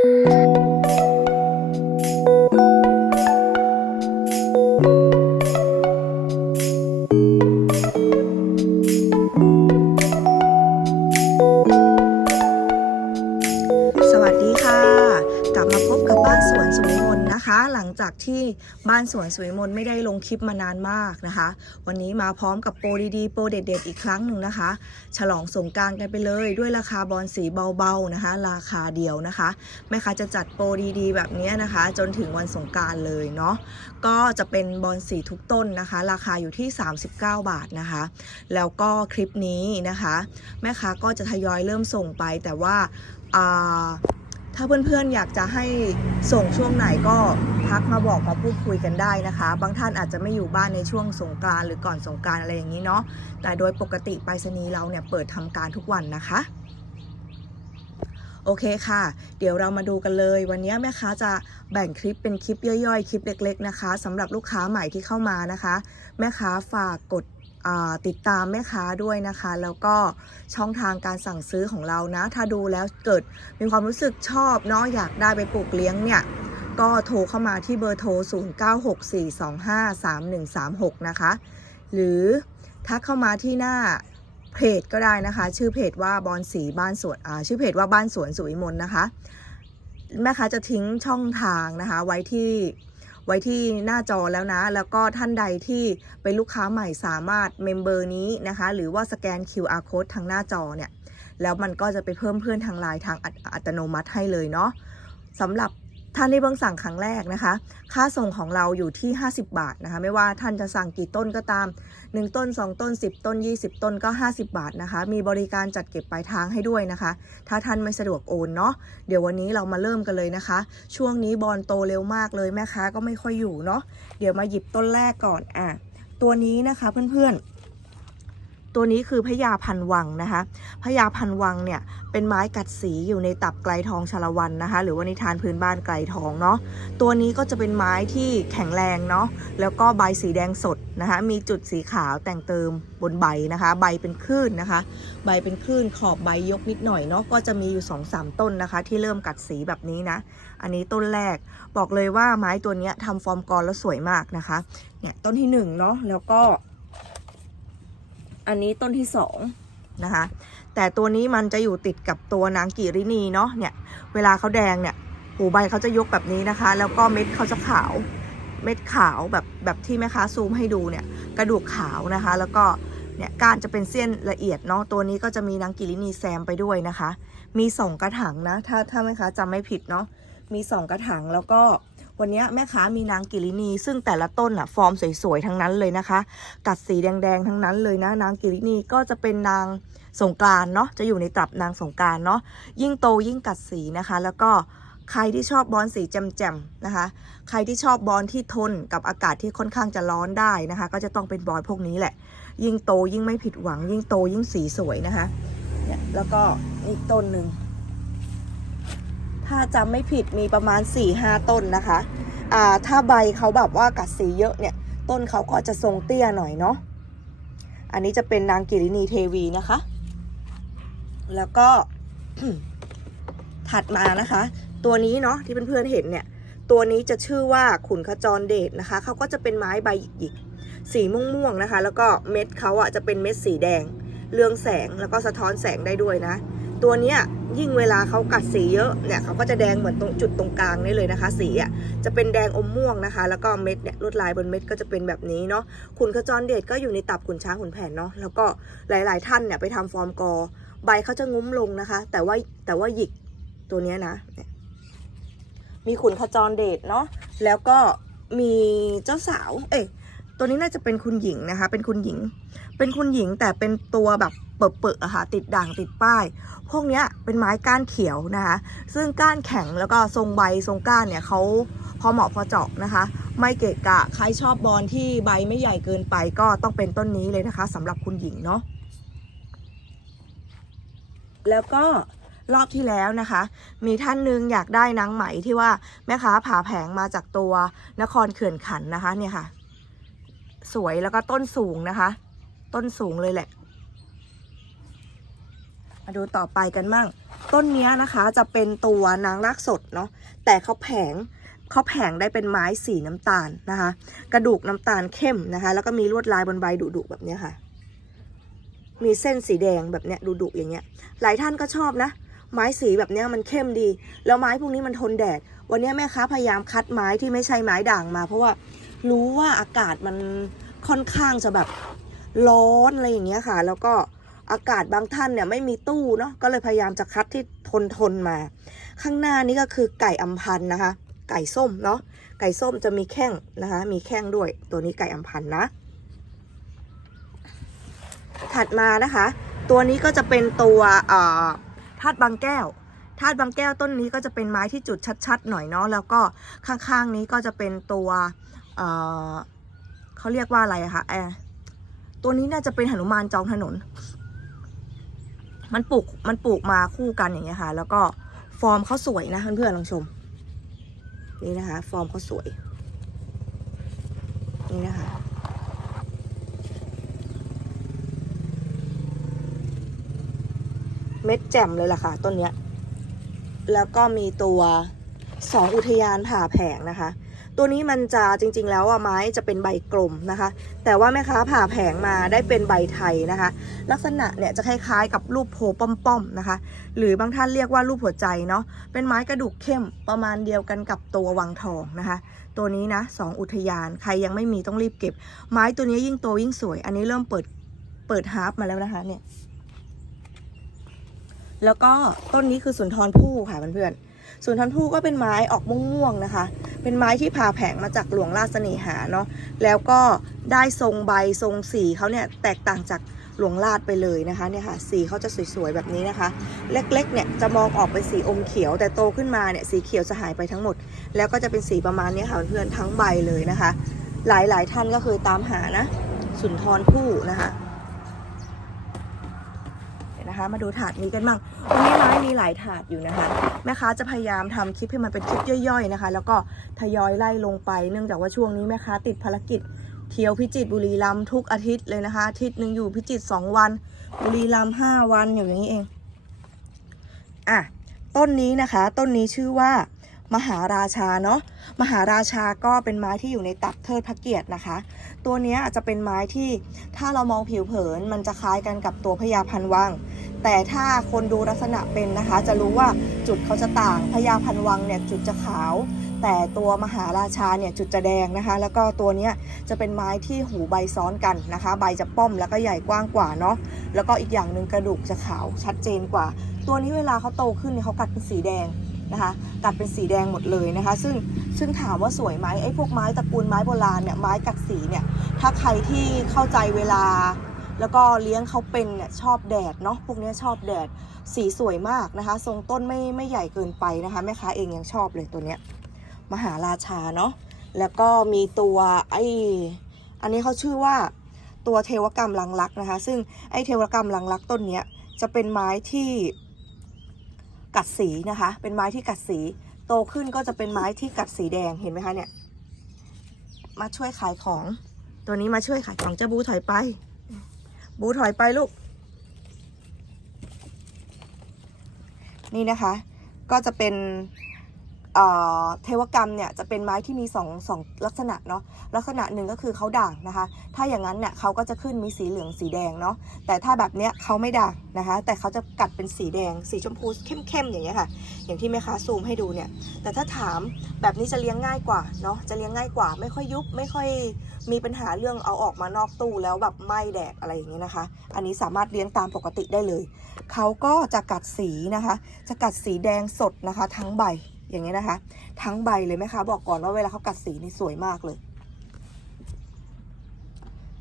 สานสวนสุวิมลไม่ได้ลงคลิปมานานมากนะคะ วันนี้มาพร้อมกับโปรดีๆ โปรเด็ดๆ อีกครั้งหนึ่งนะคะ ฉลองสงการกันไปเลยด้วยราคาบอลสีเบาๆนะคะ ราคาเดียวนะคะแม่ค้าจะจัดโปรดีๆ แบบนี้นะคะ จนถึงวันสงการเลยเนาะก็จะเป็นบอลสีทุกต้นนะคะ ราคาอยู่ที่ 39 บาทนะคะ แล้วก็คลิปนี้นะคะ แม่ค้าก็จะทยอยเริ่มส่งไปแต่ว่าอ่า ถ้าเพื่อนๆอยากจะให้ส่งช่วงไหนก็ทักมาบอกมาพูดคุยกันได้นะคะ บางท่านอาจจะไม่อยู่บ้านในช่วงสงกรานต์หรือก่อนสงกรานต์อะไรอย่างนี้เนาะแต่โดยปกติไปรษณีย์เราเนี่ยเปิดทำการทุกวันนะคะโอเคค่ะ เดี๋ยวเรามาดูกันเลย วันนี้แม่ค้าจะแบ่งคลิปเป็นคลิปย่อยๆ คลิปเล็ก ๆ นะคะสำหรับลูกค้าใหม่ที่เข้ามานะคะ แม่ค้าฝากกด ติดตามแม่ค้าด้วยนะคะ แล้วก็ช่องทางการสั่งซื้อของเรานะ ถ้าดูแล้วเกิดมีความรู้สึกชอบเนาะอยากได้ไปปลูกเลี้ยงเนี่ย ก็โทรเข้ามาที่เบอร์โทร 0964253136 นะคะ หรือทักเข้ามาที่หน้าเพจก็ได้นะคะ ชื่อเพจว่าบอนสีบ้านสวนชื่อเพจว่าบ้านสวนสุวิมลนะคะ แม่ค้าจะทิ้งช่องทางนะคะไว้ที่ ไว้ที่หน้าจอแล้วนะ แล้วก็ท่านใดที่เป็นลูกค้าใหม่สามารถเมมเบอร์นี้นะคะ หรือว่าสแกน QR code ทางหน้าจอเนี่ย แล้วมันก็จะไปเพิ่มเพื่อนทางไลน์ทางอัตอัตโนมัติให้เลยเนาะสำหรับ ท่านที่เพิ่งสั่งครั้งแรกนะคะ ค่าส่งของเราอยู่ที่ 50 บาทนะคะ ไม่ว่าท่านจะสั่งกี่ต้นก็ตาม 1 ต้น 2 ต้น 10 ต้น 20 ต้นก็ 50 บาทนะคะ มีบริการจัดเก็บปลายทางให้ด้วยนะคะ ถ้าท่านไม่สะดวกโอนเนาะ เดี๋ยววันนี้เรามาเริ่มกันเลยนะคะ ช่วงนี้บอลโตเร็วมากเลยแม่ค้าก็ไม่ค่อยอยู่เนาะ เดี๋ยวมาหยิบต้นแรกก่อน อะ ตัวนี้นะคะเพื่อนๆตัวนี้คือพญาพันวังนะคะพญาพันวังเนี่ย เป็นไม้กัดสีอยู่ในตับไกลทองชาละวันนะคะ หรือว่านิทานพื้นบ้านไกลทองเนาะตัวนี้ก็จะเป็นไม้ที่แข็งแรงเนาะแล้วก็ใบสีแดงสดนะคะ มีจุดสีขาวแต่งเติมบนใบนะคะ ใบเป็นคลื่นนะคะ ใบเป็นคลื่นขอบใบยกนิดหน่อยเนาะก็จะมีอยู่2อสต้นนะคะ ที่เริ่มกัดสีแบบนี้นะ อันนี้ต้นแรกบอกเลยว่าไม้ตัวนี้ทำฟอร์มกรแล้วสวยมากนะคะเนี่ยต้นที่หนึ่งเนาะแล้วก็ อันนี้ต้นที่สองนะคะ แต่ตัวนี้มันจะอยู่ติดกับตัวนางกิรินีเนาะเนี่ยเวลาเขาแดงเนี่ยหูใบเขาจะยกแบบนี้นะคะ แล้วก็เม็ดเขาจะขาวเม็ดขาวแบบแบบที่แม่ค้าซูมให้ดูเนี่ยกระดูกขาวนะคะ แล้วก็เนี่ยก้านจะเป็นเส้นละเอียดเนาะตัวนี้ก็จะมีนางกิรินีแซมไปด้วยนะคะ มีสองกระถางนะถ้าถ้าแม่ค้าจำไม่ผิดเนาะมีสองกระถางแล้วก็วันนี้แม่ค้ามีนางกิรินีซึ่งแต่ละต้นอะฟอร์มสวยๆทั้งนั้นเลยนะคะ กัดสีแดงๆทั้งนั้นเลยนะ นางกิรินีก็จะเป็นนาง สงกานต์เนาะจะอยู่ในตับนางสงกานต์เนาะยิ่งโตยิ่งกัดสีนะคะ แล้วก็ใครที่ชอบบอลสีแจ่มๆนะคะ ใครที่ชอบบอลที่ทนกับอากาศที่ค่อนข้างจะร้อนได้นะคะ ก็จะต้องเป็นบอลพวกนี้แหละ ยิ่งโตยิ่งไม่ผิดหวัง ยิ่งโตยิ่งสีสวยนะคะเนี่ยแล้วก็อีกต้นหนึ่งถ้าจำไม่ผิดมีประมาณ4-5ต้นนะคะอ่าถ้าใบเขาแบบว่ากัดสีเยอะเนี่ย ต้นเขาก็จะทรงเตี้ยหน่อยเนาะอันนี้จะเป็นนางกิรินีเทวีนะคะ แล้วก็ ถัดมานะคะ ตัวนี้เนาะที่เพื่อนๆเห็นเนี่ย ตัวนี้จะชื่อว่าขุนขจรเดชนะคะเขาก็จะเป็นไม้ใบหยิกๆสีม่วงๆนะคะ แล้วก็เม็ดเขาอะจะเป็นเม็ดสีแดง เรืองแสงแล้วก็สะท้อนแสงได้ด้วยนะ ตัวเนี้ยยิ่งเวลาเขากัดสีเยอะเนี่ยเขาก็จะแดงเหมือนตรงจุดตรงกลางนี่เลยนะคะ สีอะจะเป็นแดงอมม่วงนะคะ แล้วก็เม็ดเนี่ยลวดลายบนเม็ดก็จะเป็นแบบนี้เนาะขุนขจรเดชก็อยู่ในตับขุนช้างขุนแผนเนาะแล้วก็หลาย ๆ ท่านเนี่ยไปทำฟอร์มกอ ใบเขาจะงุ้มลงนะคะ แต่ว่าแต่ว่าหยิกตัวนี้นะ มีขุนขจรเดชเนาะแล้วก็มีเจ้าสาว เอ้ยตัวนี้น่าจะเป็นคุณหญิงนะคะ เป็นคุณหญิง เป็นคุณหญิงแต่เป็นตัวแบบเปิดๆอะค่ะ ติดด่างติดป้าย พวกเนี้ยเป็นไม้ก้านเขียวนะคะ ซึ่งก้านแข็งแล้วก็ทรงใบทรงก้านเนี่ยเขาพอเหมาะพอเจาะนะคะ ไม่เกะกะ ใครชอบบอลที่ใบไม่ใหญ่เกินไปก็ต้องเป็นต้นนี้เลยนะคะสำหรับคุณหญิงเนาะ แล้วก็รอบที่แล้วนะคะ มีท่านหนึ่งอยากได้นางไหมที่ว่าแม่ค้าผ่าแผงมาจากตัวนครเขื่อนขันนะคะเนี่ยค่ะ สวยแล้วก็ต้นสูงนะคะ ต้นสูงเลยแหละ มาดูต่อไปกันมั่ง ต้นนี้นะคะจะเป็นตัวนางรากสดเนาะแต่เขาแผงเขาแผงได้เป็นไม้สีน้ำตาลนะคะ กระดูกน้ำตาลเข้มนะคะ แล้วก็มีลวดลายบนใบดุๆแบบนี้ค่ะ มีเส้นสีแดงแบบเนี้ยดุๆอย่างเงี้ย หลายท่านก็ชอบนะ ไม้สีแบบเนี้ยมันเข้มดี แล้วไม้พวกนี้มันทนแดด วันเนี้ยแม่ค้าพยายามคัดไม้ที่ไม่ใช่ไม้ด่างมา เพราะว่ารู้ว่าอากาศมันค่อนข้างจะแบบร้อนอะไรอย่างเงี้ยค่ะ แล้วก็อากาศบางท่านเนี่ยไม่มีตู้เนาะก็เลยพยายามจะคัดที่ทนทนมา ข้างหน้านี้ก็คือไก่อำพันธ์นะคะ ไก่ส้มเนาะไก่ส้มจะมีแข้งนะคะ มีแข้งด้วยตัวนี้ไก่อำพันธ์นะ ถัดมานะคะ ตัวนี้ก็จะเป็นตัวธาตุบางแก้วธาตุบางแก้วต้นนี้ก็จะเป็นไม้ที่จุดชัดๆหน่อยเนาะแล้วก็ข้างๆนี้ก็จะเป็นตัวเเขาเรียกว่าอะไรคะแอตัวนี้น่าจะเป็นหนุมานจองถนน มันปลูกมันปลูกมาคู่กันอย่างเงี้ยค่ะ แล้วก็ฟอร์มเขาสวยนะเพื่อนๆลองชม นี่นะคะ ฟอร์มเขาสวย นี่นะคะ ม็ดแจ่มเลยล่ะค่ะ ต้นเนี้ย แล้วก็มีตัวสองอุทยานผ่าแผงนะคะ ตัวนี้มันจะจริง ๆ แล้วอะไม้จะเป็นใบกลมนะคะ แต่ว่าแม่ค้าผ่าแผงมาได้เป็นใบไทยนะคะ ลักษณะเนี่ยจะคล้ายๆ กับรูปโพป้อมๆนะคะ หรือบางท่านเรียกว่ารูปหัวใจเนาะ เป็นไม้กระดูกเข้มประมาณเดียวกันกับตัววังทองนะคะ ตัวนี้นะสองอุทยานใครยังไม่มีต้องรีบเก็บ ไม้ตัวนี้ยิ่งโตยิ่งสวย อันนี้เริ่มเปิดเปิดฮาร์ปมาแล้วนะคะเนี่ย แล้วก็ต้นนี้คือสุนทรภู่ค่ะเพื่อนๆสุนทรภู่ก็เป็นไม้ออกม่วงๆนะคะ เป็นไม้ที่ผ่าแผงมาจากหลวงราชเสน่หาเนาะแล้วก็ได้ทรงใบทรงสีเขาเนี่ยแตกต่างจากหลวงราชไปเลยนะคะเนี่ยค่ะสีเขาจะสวยๆแบบนี้นะคะ เล็กๆเนี่ยจะมองออกเป็นสีอมเขียว แต่โตขึ้นมาเนี่ยสีเขียวจะหายไปทั้งหมด แล้วก็จะเป็นสีประมาณนี้ค่ะเพื่อนๆทั้งใบเลยนะคะ หลายๆท่านก็คือตามหานะสุนทรภู่นะคะ มาดูถาดนี้กันบ้างวันนี้ไม้มีหลายถาดอยู่นะคะ แม่ค้าจะพยายามทำคลิปให้มันเป็นคลิปย่อยๆนะคะ แล้วก็ทยอยไล่ลงไปเนื่องจากว่าช่วงนี้แม่ค้าติดภารกิจ เที่ยวพิจิตรบุรีรัมย์ทุกอาทิตย์เลยนะคะอาทิตย์หนึ่งอยู่พิจิตรสองวัน บุรีรัมย์ห้าวันอยู่อย่างนี้เองอะต้นนี้นะคะ ต้นนี้ชื่อว่า มหาราชาเนาะมหาราชาก็เป็นไม้ที่อยู่ในตับเทิดพระเกียรตินะคะ ตัวนี้อาจจะเป็นไม้ที่ถ้าเรามองผิวเผินมันจะคล้ายกันกับตัวพญาพันวัง แต่ถ้าคนดูลักษณะเป็นนะคะ จะรู้ว่าจุดเขาจะต่างพญาพันวังเนี่ยจุดจะขาว แต่ตัวมหาราชาเนี่ยจุดจะแดงนะคะ แล้วก็ตัวนี้จะเป็นไม้ที่หูใบซ้อนกันนะคะ ใบจะป้อมแล้วก็ใหญ่กว้างกว่าเนาะแล้วก็อีกอย่างหนึ่งกระดูกจะขาวชัดเจนกว่า ตัวนี้เวลาเขาโตขึ้นเนี่ยเขากัดเป็นสีแดง นะคะกัดเป็นสีแดงหมดเลยนะคะ ซึ่งซึ่งถามว่าสวยไหมไอ้พวกไม้ตระกูลไม้โบราณเนี่ยไม้กัดสีเนี่ยถ้าใครที่เข้าใจเวลา แล้วก็เลี้ยงเขาเป็นเนี่ยชอบแดดเนาะพวกนี้ชอบแดดสีสวยมากนะคะ ทรงต้นไม่ไม่ใหญ่เกินไปนะคะแม่ค้าเองยังชอบเลยตัวเนี้ยมหาราชาเนาะแล้วก็มีตัวไออันนี้เขาชื่อว่าตัวเทวกรรมลังลักษ์นะคะ ซึ่งไอเทวกรรมลังลักษ์ต้นเนี้ยจะเป็นไม้ที่ กัดสีนะคะ เป็นไม้ที่กัดสี โตขึ้นก็จะเป็นไม้ที่กัดสีแดงเห็นไหมคะเนี่ย มาช่วยขายของ ตัวนี้มาช่วยขายของเจ้าบูถอยไป บูถอยไปลูก นี่นะคะ ก็จะเป็น เทวกรรมเนี่ยจะเป็นไม้ที่มีสองสองลักษณะเนาะลักษณะหนึ่งก็คือเขาด่างนะคะ ถ้าอย่างนั้นเนี่ยเขาก็จะขึ้นมีสีเหลืองสีแดงเนาะแต่ถ้าแบบเนี้ยเขาไม่ด่างนะคะ แต่เขาจะกัดเป็นสีแดง สีชมพูเข้มๆอย่างเงี้ยค่ะ อย่างที่แม่ค้าซูมให้ดูเนี่ย แต่ถ้าถามแบบนี้จะเลี้ยงง่ายกว่าเนาะจะเลี้ยงง่ายกว่า ไม่ค่อยยุบไม่ค่อยมีปัญหาเรื่องเอาออกมานอกตู้แล้วแบบไหม้แดดอะไรอย่างเงี้ยนะคะ อันนี้สามารถเลี้ยงตามปกติได้เลยเขาก็จะกัดสีนะคะ จะกัดสีแดงสดนะคะ ทั้งใบ อย่างเงี้ยนะคะ ทั้งใบเลยไหมคะบอกก่อนว่าเวลาเขากัดสีนี่สวยมากเลย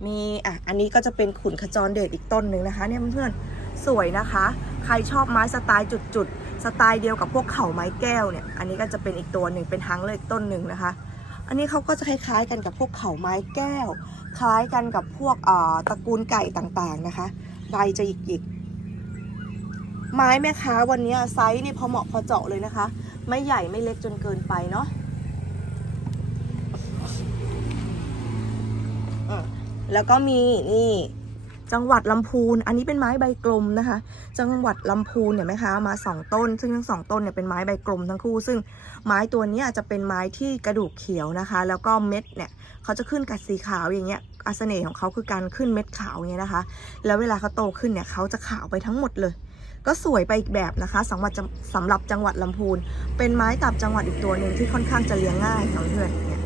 มีอะอันนี้ก็จะเป็นขุนขจรเดชอีกต้นหนึ่งนะคะ เนี่ยเพื่อนๆสวยนะคะ ใครชอบไม้สไตล์จุดๆสไตล์เดียวกับพวกเขาไม้แก้วเนี่ย อันนี้ก็จะเป็นอีกตัวหนึ่งเป็นทั้งเลยอีกต้นหนึ่งนะคะ อันนี้เขาก็จะคล้ายๆกันกับพวกเขาไม้แก้ว คล้ายกันกับพวกอ่อตระกูลไก่ต่างๆนะคะใบจะหยิกๆไม้แม่ค้าวันนี้ไซส์นี่พอเหมาะพอเจาะเลยนะคะ ไม่ใหญ่ไม่เล็กจนเกินไปเนาะแล้วก็มีนี่จังหวัดลำพูน อันนี้เป็นไม้ใบกลมนะคะ จังหวัดลำพูนเนี่ยไหมคะมาสองต้น ซึ่งทั้งสองต้นเนี่ยเป็นไม้ใบกลมทั้งคู่ ซึ่งไม้ตัวนี้จะเป็นไม้ที่กระดูกเขียวนะคะ แล้วก็เม็ดเนี่ยเขาจะขึ้นกับสีขาวอย่างเงี้ยอาเสน่ห์ของเขาคือการขึ้นเม็ดขาวอย่างเงี้ยนะคะ แล้วเวลาเขาโตขึ้นเนี่ยเขาจะขาวไปทั้งหมดเลย ก็สวยไปอีกแบบนะคะสำหรับจังสำหรับจังหวัดลำพูน เป็นไม้ตับจังหวัดอีกตัวหนึ่งที่ค่อนข้างจะเลี้ยงง่ายค่ะเพื่อนเนี่ย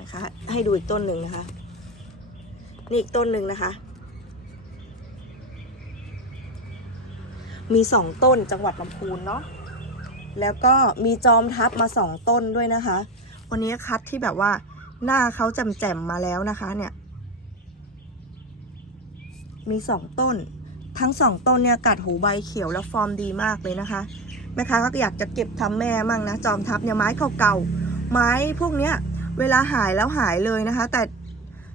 นะคะให้ดูอีกต้นหนึ่งนะคะ นี่อีกต้นหนึ่งนะคะ มีสองต้นจังหวัดลำพูนเนาะแล้วก็มีจอมทับมาสองต้นด้วยนะคะ วันนี้คัดที่แบบว่าหน้าเขาแจ่มๆมาแล้วนะคะเนี่ย มีสองต้น ทั้งสองต้นเนี่ยกัดหูใบเขียวแล้วฟอร์มดีมากเลยนะคะแม่ค้าก็อยากจะเก็บทำแม่มั่งนะจอมทับเนี่ยไม้เก่าๆไม้พวกเนี้ยเวลาหายแล้วหายเลยนะคะ แต่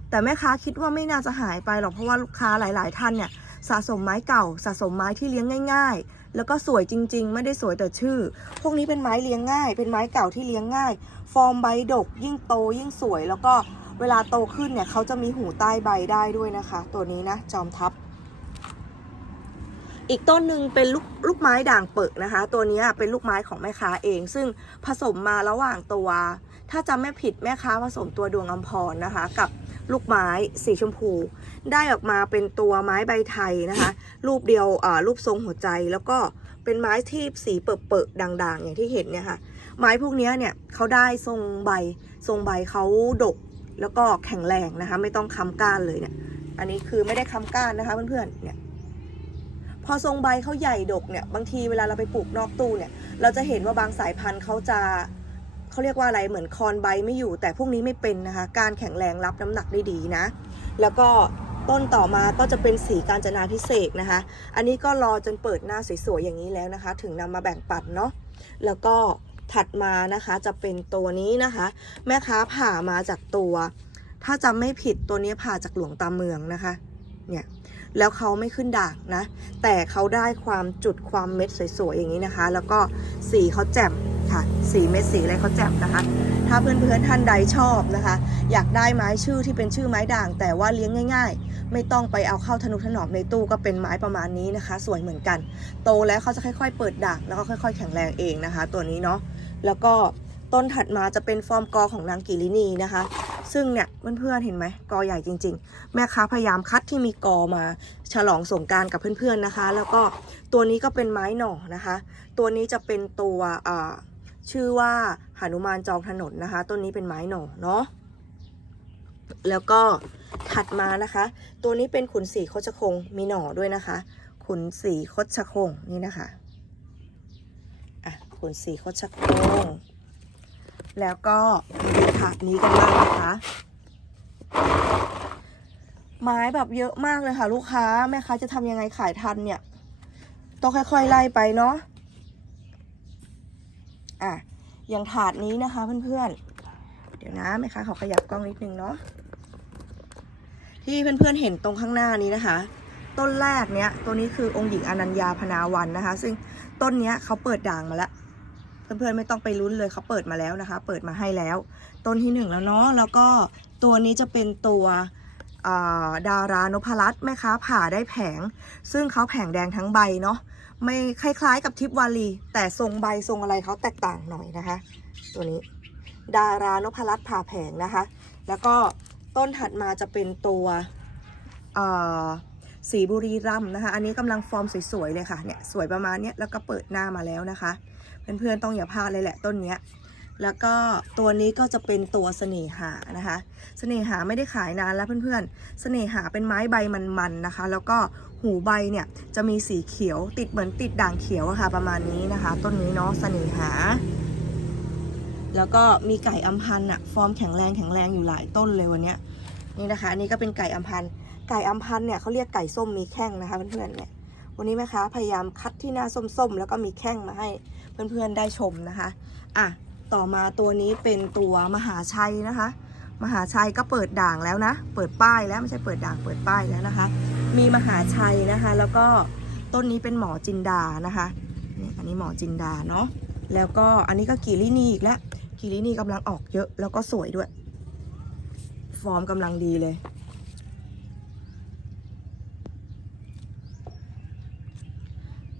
แต่แม่ค้าคิดว่าไม่น่าจะหายไปหรอกเพราะว่าลูกค้าหลายๆ ท่านเนี่ยสะสมไม้เก่า สะสมไม้ที่เลี้ยงง่าย ๆ แล้วก็สวยจริง ๆ ไม่ได้สวยแต่ชื่อ พวกนี้เป็นไม้เลี้ยงง่าย เป็นไม้เก่าที่เลี้ยงง่าย ฟอร์มใบดกยิ่งโตยิ่งสวยแล้วก็ เวลาโตขึ้นเนี่ยเขาจะมีหูใต้ใบได้ด้วยนะคะ ตัวนี้นะจอมทับอีกต้นหนึ่งเป็นลูกลูกไม้ด่างเปิกนะคะ ตัวนี้เป็นลูกไม้ของแม่ค้าเอง ซึ่งผสมมาระหว่างตัว ถ้าจำไม่ผิดแม่ค้าผสมตัวดวงอัมพรนะคะ กับลูกไม้สีชมพู ได้ออกมาเป็นตัวไม้ใบไทยนะคะ รูปเดียวรูปทรงหัวใจแล้วก็เป็นไม้ที่สีเปิดๆด่างๆ อย่างที่เห็นเนี่ยค่ะ ไม้พวกนี้เนี่ยเขาได้ทรงใบทรงใบเขาดก แล้วก็แข็งแรงนะคะ ไม่ต้องค้ำก้านเลยเนี่ย อันนี้คือไม่ได้ค้ำก้านนะคะเพื่อนๆ เนี่ย พอทรงใบเขาใหญ่ดกเนี่ย บางทีเวลาเราไปปลูกนอกตู้เนี่ย เราจะเห็นว่าบางสายพันธุ์เขาจะเขาเรียกว่าอะไร เหมือนคอนใบไม่อยู่ แต่พวกนี้ไม่เป็นนะคะ การแข็งแรงรับน้ำหนักได้ดีนะ แล้วก็ต้นต่อมาก็จะเป็นสีการจนาพิเศษนะคะ อันนี้ก็รอจนเปิดหน้าสวยๆอย่างนี้แล้วนะคะ ถึงนำมาแบ่งปันเนาะ แล้วก็ ถัดมานะคะจะเป็นตัวนี้นะคะ แม่ค้าผ่ามาจากตัว ถ้าจำไม่ผิดตัวนี้ผ่าจากหลวงตาเมืองนะคะเนี่ยแล้วเขาไม่ขึ้นด่างนะ แต่เขาได้ความจุดความเม็ดสวยๆอย่างนี้นะคะ แล้วก็สีเขาแจ่มค่ะ สีเม็ดสีอะไรเขาแจ่มนะคะ ถ้าเพื่อนๆท่านใดชอบนะคะ อยากได้ไม้ชื่อที่เป็นชื่อไม้ด่าง แต่ว่าเลี้ยงง่าย ๆ ไม่ต้องไปเอาเข้าทนุถนอมในตู้ก็เป็นไม้ประมาณนี้นะคะ สวยเหมือนกัน โตแล้วเขาจะค่อย ๆ เปิดด่างแล้วก็ค่อย ๆ แข็งแรงเองนะคะ ตัวนี้เนาะ แล้วก็ต้นถัดมาจะเป็นฟอร์มกอของนางกิรินีนะคะ ซึ่งเนี่ยเพื่อนๆเห็นไหมกอใหญ่จริง ๆ แม่ค้าพยายามคัดที่มีกอมาฉลองสงการกับเพื่อนๆนะคะ แล้วก็ตัวนี้ก็เป็นไม้หน่อนะคะ ตัวนี้จะเป็นตัวชื่อว่าหนุมานจองถนนนะคะ ต้นนี้เป็นไม้หน่อเนาะแล้วก็ถัดมานะคะ ตัวนี้เป็นขุนสีโคชคงมีหน่อด้วยนะคะ ขุนสีโคชคงนี่นะคะ อะขุนสีโคชคงแล้วก็มาดูถาดนี้กันบ้างนะคะ ไม้แบบเยอะมากเลยค่ะ ลูกค้าแม่ค้าจะทำยังไงขายทันเนี่ยต้องค่อยๆไล่ไปเนาะอะอย่างถาดนี้นะคะเพื่อนๆ เดี๋ยวนะแม่ค้าขอขยับกล้องนิดนึงเนาะที่เพื่อนๆเห็นตรงข้างหน้านี้นะคะ ต้นแรกเนี้ยตัวนี้คือองค์หญิงอนัญญาพนาวันนะคะ ซึ่งต้นเนี้ยเขาเปิดด่างมาแล้ว เพื่อนๆไม่ต้องไปลุ้นเลยเขาเปิดมาแล้วนะคะ เปิดมาให้แล้ว ต้นที่หนึ่งแล้วเนาะแล้วก็ตัวนี้จะเป็นตัวดารานพรัตน์แม่ค้าผ่าได้แผง ซึ่งเขาแผงแดงทั้งใบเนาะไม่คล้ายๆกับทิพวาลีแต่ทรงใบทรงอะไรเขาแตกต่างหน่อยนะคะ ตัวนี้ ดารานพรัตน์ผ่าแผงนะคะ แล้วก็ต้นถัดมาจะเป็นตัวสีบุรีรัมนะคะ อันนี้กำลังฟอร์มสวยๆเลยค่ะเนี่ยสวยประมาณเนี้ยแล้วก็เปิดหน้ามาแล้วนะคะ เพื่อนๆต้องอย่าพลาดเลยแหละต้นเนี้ยแล้วก็ตัวนี้ก็จะเป็นตัวเสน่หานะคะ เสน่หาไม่ได้ขายนานแล้วเพื่อนๆ เสน่หาเป็นไม้ใบมันๆนะคะ แล้วก็หูใบเนี่ยจะมีสีเขียวติดเหมือนติดด่างเขียวอะค่ะประมาณนี้นะคะ ต้นนี้เนาะเสน่หา แล้วก็มีไก่อัมพันธ์อะฟอร์มแข็งแรงแข็งแรงอยู่หลายต้นเลยวันนี้นี่นะคะ อันนี้ก็เป็นไก่อัมพันธ์ไก่อัมพันธ์เนี่ยเขาเรียกไก่ส้มมีแข้งนะคะเพื่อนๆเนี่ยวันนี้แม่ค้าพยายามคัดที่หน้าส้มๆ แล้วก็มีแข้งมาให้ เพื่อนๆได้ชมนะคะอะต่อมาตัวนี้เป็นตัวมหาชัยนะคะ มหาชัยก็เปิดด่างแล้วนะ เปิดป้ายแล้วไม่ใช่เปิดด่างเปิดป้ายแล้วนะคะ มีมหาชัยนะคะ แล้วก็ต้นนี้เป็นหมอจินดานะคะนี่อันนี้หมอจินดาเนาะแล้วก็อันนี้ก็กิรินีอีกแล้วกิรินีกำลังออกเยอะแล้วก็สวยด้วย ฟอร์มกำลังดีเลย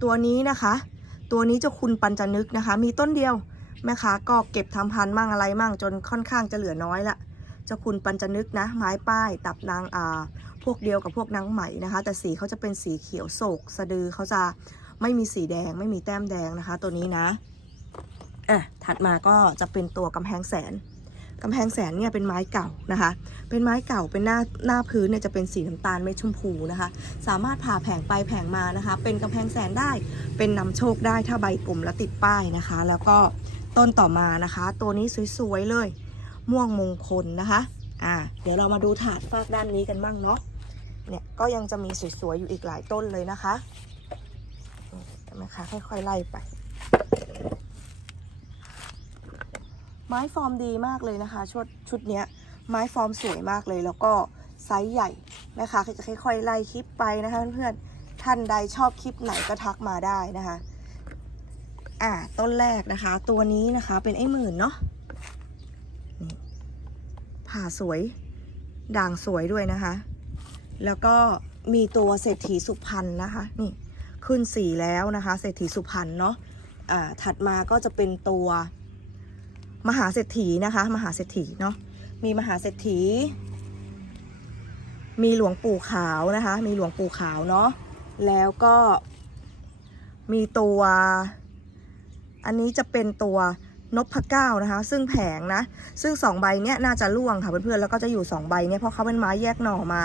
ตัวนี้นะคะ ตัวนี้เจะคุณปัญจนึกนะคะ มีต้นเดียวแม่ค้าก็เก็บทำพันธุ์มั่งอะไรมั่งจนค่อนข้างจะเหลือน้อยละเจ้าคุณปัญจนึกนะ ไม้ป้ายตับนางอ่าพวกเดียวกับพวกนางไหมนะคะ แต่สีเขาจะเป็นสีเขียวโศกสะดือเขาจะไม่มีสีแดงไม่มีแต้มแดงนะคะ ตัวนี้นะอะถัดมาก็จะเป็นตัวกำแพงแสน กำแพงแสนเนี่ยเป็นไม้เก่านะคะ เป็นไม้เก่าเป็นหน้าหน้าพื้นเนี่ยจะเป็นสีน้ำตาลไม่ชมพูนะคะ สามารถผ่าแผงไปแผงมานะคะ เป็นกำแพงแสนได้ เป็นนำโชคได้ถ้าใบกลมและติดป้ายนะคะ แล้วก็ต้นต่อมานะคะ ตัวนี้สวยๆเลย ม่วงมงคลนะคะ อ่า เดี๋ยวเรามาดูถาดฝากด้านนี้กันบ้างเนาะ เนี่ยก็ยังจะมีสวยๆอยู่อีกหลายต้นเลยนะคะนี่เห็นไหมคะค่อยๆไล่ไป ไม้ฟอร์มดีมากเลยนะคะชุดชุดเนี้ยไม้ฟอร์มสวยมากเลยแล้วก็ไซส์ใหญ่นะคะจะค่อยๆไล่คลิปไปนะคะเพื่อนๆท่านใดชอบคลิปไหนก็ทักมาได้นะคะ อ่าต้นแรกนะคะ ตัวนี้นะคะเป็นไอ้หมื่นเนาะนี่ผ่าสวยด่างสวยด้วยนะคะ แล้วก็มีตัวเศรษฐีสุพรรณนะคะนี่ขึ้นสีแล้วนะคะ เศรษฐีสุพรรณเนาะอ่าถัดมาก็จะเป็นตัว มหาเศรษฐีนะคะ มหาเศรษฐีเนาะมีมหาเศรษฐี มีหลวงปู่ขาวนะคะ มีหลวงปู่ขาวเนาะแล้วก็มีตัว อันนี้จะเป็นตัวนพเก้านะคะ ซึ่งแผงนะ ซึ่งสองใบเนี้ยน่าจะร่วงค่ะเพื่อนๆแล้วก็จะอยู่สองใบเนี้ยเพราะเขาเป็นไม้แยกหน่อมา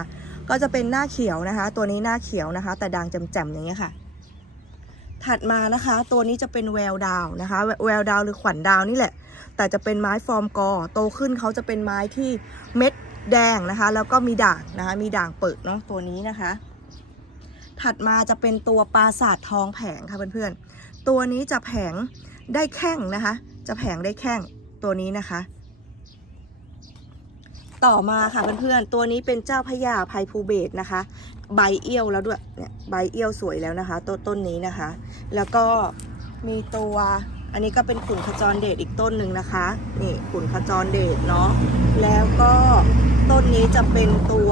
ก็จะเป็นหน้าเขียวนะคะ ตัวนี้หน้าเขียวนะคะ แต่ด่างแจ่มๆอย่างเงี้ยค่ะ ถัดมานะคะ ตัวนี้จะเป็นแววดาวนะคะ แววดาวหรือขวัญดาวนี่แหละ แต่จะเป็นไม้ฟอร์มกอ โตขึ้นเขาจะเป็นไม้ที่เม็ดแดงนะคะ แล้วก็มีด่างนะคะ มีด่างเปิดเนาะตัวนี้นะคะ ถัดมาจะเป็นตัวปราสาททองแผงค่ะเพื่อนๆ ตัวนี้จะแผงได้แข้งนะคะ จะแผงได้แข้งตัวนี้นะคะ ต่อมาค่ะเพื่อนๆ ตัวนี้เป็นเจ้าพญาภัยภูเบศนะคะ ใบเอี้ยวแล้วด้วยเนี่ยใบเอี้ยวสวยแล้วนะคะ ต้นต้นนี้นะคะ แล้วก็มีตัวอันนี้ก็เป็นขุนขจรเดชอีกต้นหนึ่งนะคะ นี่ขุนขจรเดชเนาะแล้วก็ต้นนี้จะเป็นตัว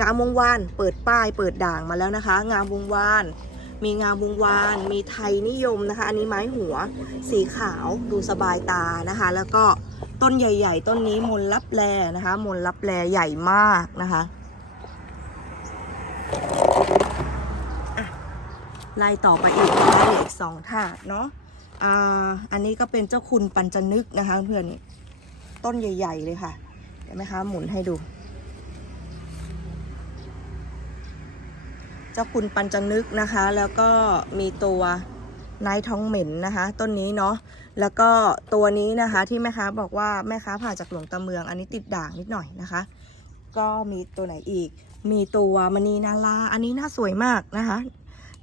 งามวงวาน เปิดป้ายเปิดด่างมาแล้วนะคะ งามวงวาน มีงามวงวาน มีไทยนิยมนะคะ อันนี้ไม้หัวสีขาวดูสบายตานะคะ แล้วก็ต้นใหญ่ ๆ ต้นนี้มนลับแลนะคะมนลับแลใหญ่มากนะคะ ไล่ต่อไปอีกนะคะเหลืออีกสองถาดเนาะอ่าอันนี้ก็เป็นเจ้าคุณปัญจนึกนะคะเพื่อนนี่ต้นใหญ่ ๆ เลยค่ะเห็นไหมคะหมุนให้ดู เจ้าคุณปัญจนึกนะคะ แล้วก็มีตัวนายทองเหม็นนะคะ ต้นนี้เนาะแล้วก็ตัวนี้นะคะที่แม่ค้าบอกว่าแม่ค้าผ่าจากหลวงตาเมือง อันนี้ติดด่างนิดหน่อยนะคะ ก็มีตัวไหนอีก มีตัวมณีนาลาอันนี้น่าสวยมากนะคะ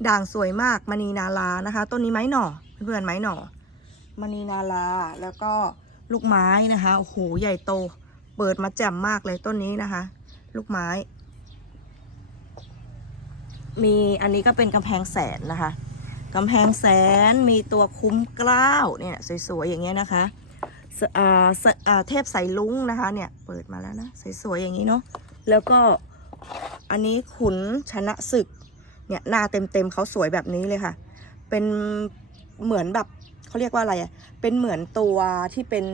ด่างสวยมากมณีนาลานะคะ ต้นนี้ไม้หน่อเพื่อนๆไม้หน่อมณีนาลาแล้วก็ลูกไม้นะคะโอ้โหใหญ่โต เปิดมาแจ่มมากเลยต้นนี้นะคะ ลูกไม้ มีอันนี้ก็เป็นกำแพงแสนนะคะกำแพงแสนมีตัวคุ้มกล้าวเนี่ยสวยๆอย่างเงี้ยนะคะสอ่าสอ่าเทพสายลุ้งนะคะ เนี่ยเปิดมาแล้วนะสวยๆอย่างนี้เนาะแล้วก็อันนี้ขุนชนะศึก เนี่ยหน้าเต็มๆเขาสวยแบบนี้เลยค่ะ เป็นเหมือนแบบเขาเรียกว่าอะไรอะ เป็นเหมือนตัวที่เป็น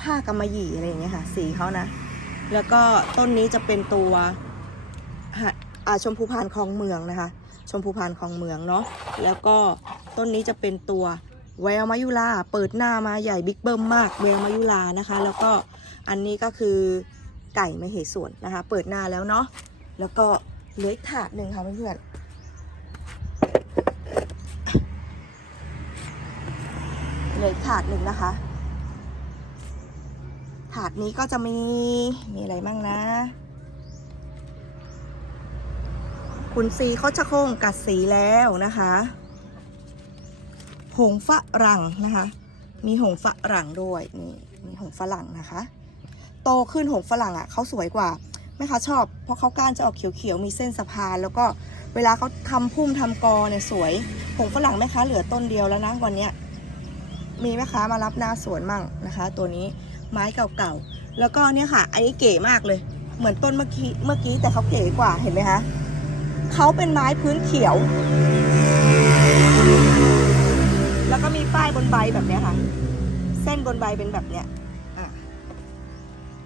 ผ้ากำมะหยี่อะไรอย่างเงี้ยค่ะ สีเขานะ แล้วก็ต้นนี้จะเป็นตัวชมพูพานคลองเมืองนะคะ ชมพูพานคลองเมืองเนาะ แล้วก็ต้นนี้จะเป็นตัวแววมายุลาเปิดหน้ามาใหญ่บิ๊กเบิ้มมากแววมายุลานะคะ แล้วก็อันนี้ก็คือไก่มเหสวนนะคะ เปิดหน้าแล้วเนาะ แล้วก็เหลืออีกถาดหนึ่งค่ะเพื่อนๆเหลืออีกถาดหนึ่งนะคะ ถาดนี้ก็จะมีมีอะไรบ้างนะขุนสีเขาจะโค้งกัดสีแล้วนะคะหงฝรั่งนะคะ มีหงฝรั่งด้วยนี่มีหงฝรั่งนะคะ โตขึ้นหงฝรั่งอะเขาสวยกว่า ม่ค้าชอบ เพราะเขาก้านจะออกเขียวๆมีเส้นสะพาน แล้วก็เวลาเขาทำพุ่มทำกอเนี่ยสวยผงฝรั่งแม่ค้าเหลือต้นเดียวแล้วนะวันเนี้ยมีแม่ค้ามารับหน้าสวนมั่งนะคะ ตัวนี้ไม้เก่าๆแล้วก็เนี่ยค่ะอันนี้เก๋มากเลย เหมือนต้นเมื่อกี้เมื่อกี้แต่เขาเก๋กว่าเห็นไหมคะเขาเป็นไม้พื้นเขียว แล้วก็มีป้ายบนใบแบบเนี้ยค่ะ เส้นบนใบเป็นแบบเนี้ย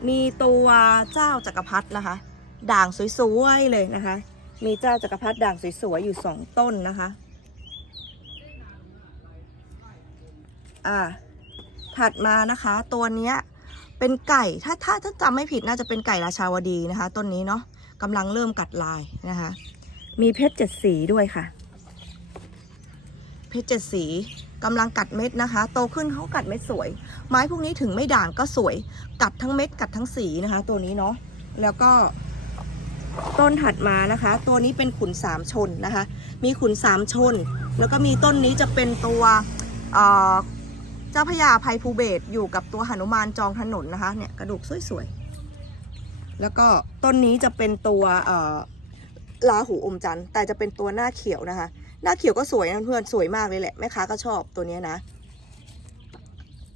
มีตัวเจ้าจักรพรรดินะคะ ด่างสวยๆเลยนะคะ มีเจ้าจักรพรรดิด่างสวยๆอยู่สองต้นนะคะ อ่า ถัดมานะคะ ตัวเนี้ยเป็นไก่ถ้าถ้าถ้าจำไม่ผิดน่าจะเป็นไก่ราชาวดีนะคะ ต้นนี้เนาะกำลังเริ่มกัดลายนะคะ มีเพชรเจ็ดสีด้วยค่ะ เพชรเจ็ดสี กำลังกัดเม็ดนะคะ โตขึ้นเขากัดเม็ดสวย ไม้พวกนี้ถึงไม่ด่างก็สวย กัดทั้งเม็ดกัดทั้งสีนะคะ ตัวนี้เนาะแล้วก็ต้นถัดมานะคะ ตัวนี้เป็นขุนสามชนนะคะ มีขุนสามชน แล้วก็มีต้นนี้จะเป็นตัวเจ้าพญาภัยภูเบศอยู่กับตัวหนุมานจองถนนนะคะเนี่ยกระดูกสวยๆแล้วก็ต้นนี้จะเป็นตัวลาหูอมจันทร์แต่จะเป็นตัวหน้าเขียวนะคะ หน้าเขียวก็สวยนะเพื่อนสวยมากเลยแหละแม่ค้าก็ชอบตัวนี้นะ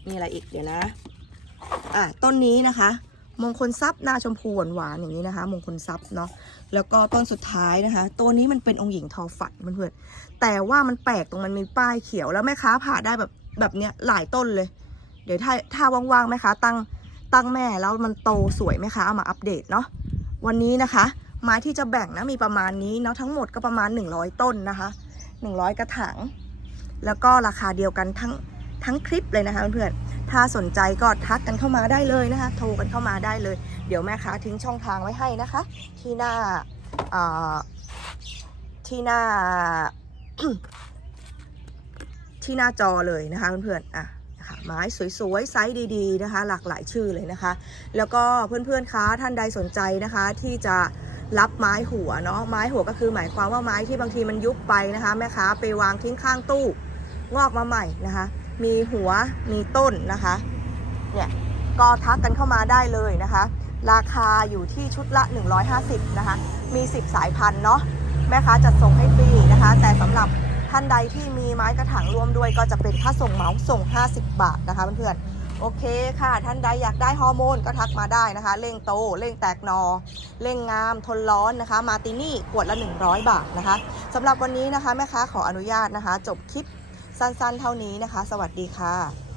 มีอะไรอีกเดี๋ยวนะอะต้นนี้นะคะ มงคลทรัพย์หน้าชมพูหวานๆอย่างนี้นะคะ มงคลทรัพย์เนาะแล้วก็ต้นสุดท้ายนะคะตัวนี้มันเป็นองค์หญิงทอฝันเพื่อนๆแต่ว่ามันแปลกตรงมันมีป้ายเขียวแล้วแม่ค้าผ่าได้แบบแบบเนี้ยหลายต้นเลย เดี๋ยวถ้าถ้าว่างๆแม่ค้าตั้งตั้งแม่แล้วมันโตสวยแม่ค้าเอามาอัปเดตเนาะวันนี้นะคะ ไม้ที่จะแบ่งนะมีประมาณนี้เนาะทั้งหมดก็ประมาณ 100 ต้นนะคะ 100 กระถาง แล้วก็ราคาเดียวกันทั้งทั้งคลิปเลยนะคะเพื่อนๆ ถ้าสนใจก็ทักกันเข้ามาได้เลยนะคะ โทรกันเข้ามาได้เลย เดี๋ยวแม่ค้าทิ้งช่องทางไว้ให้นะคะ ที่หน้าที่หน้า ที่หน้าจอเลยนะคะเพื่อนๆ อะนะคะไม้สวยๆ ไซส์ดีๆ นะคะ หลากหลายชื่อเลยนะคะ แล้วก็เพื่อนๆ คะท่านใดสนใจนะคะที่จะ รับไม้หัวเนาะไม้หัวก็คือหมายความว่าไม้ที่บางทีมันยุบไปนะคะแม่ค้าไปวางทิ้งข้างตู้งอกมาใหม่นะคะ มีหัวมีต้นนะคะเนี่ยก็ทักกันเข้ามาได้เลยนะคะ ราคาอยู่ที่ชุดละ 150 นะคะ มี 10 สายพันธุ์เนาะแม่ค้าจัดส่งให้ฟรีนะคะ แต่สำหรับท่านใดที่มีไม้กระถางรวมด้วยก็จะเป็นค่าส่งเหมาส่ง 50 บาทนะคะเพื่อนๆ โอเคค่ะ ท่านใดอยากได้ฮอร์โมนก็ทักมาได้นะคะ เร่งโต เร่งแตกนอ เร่งงาม ทนร้อนนะคะ มาตินี่ขวดละ 100 บาทนะคะสำหรับวันนี้นะคะ แม่ค้าขออนุญาตนะคะ จบคลิปสั้นๆ เท่านี้นะคะ สวัสดีค่ะ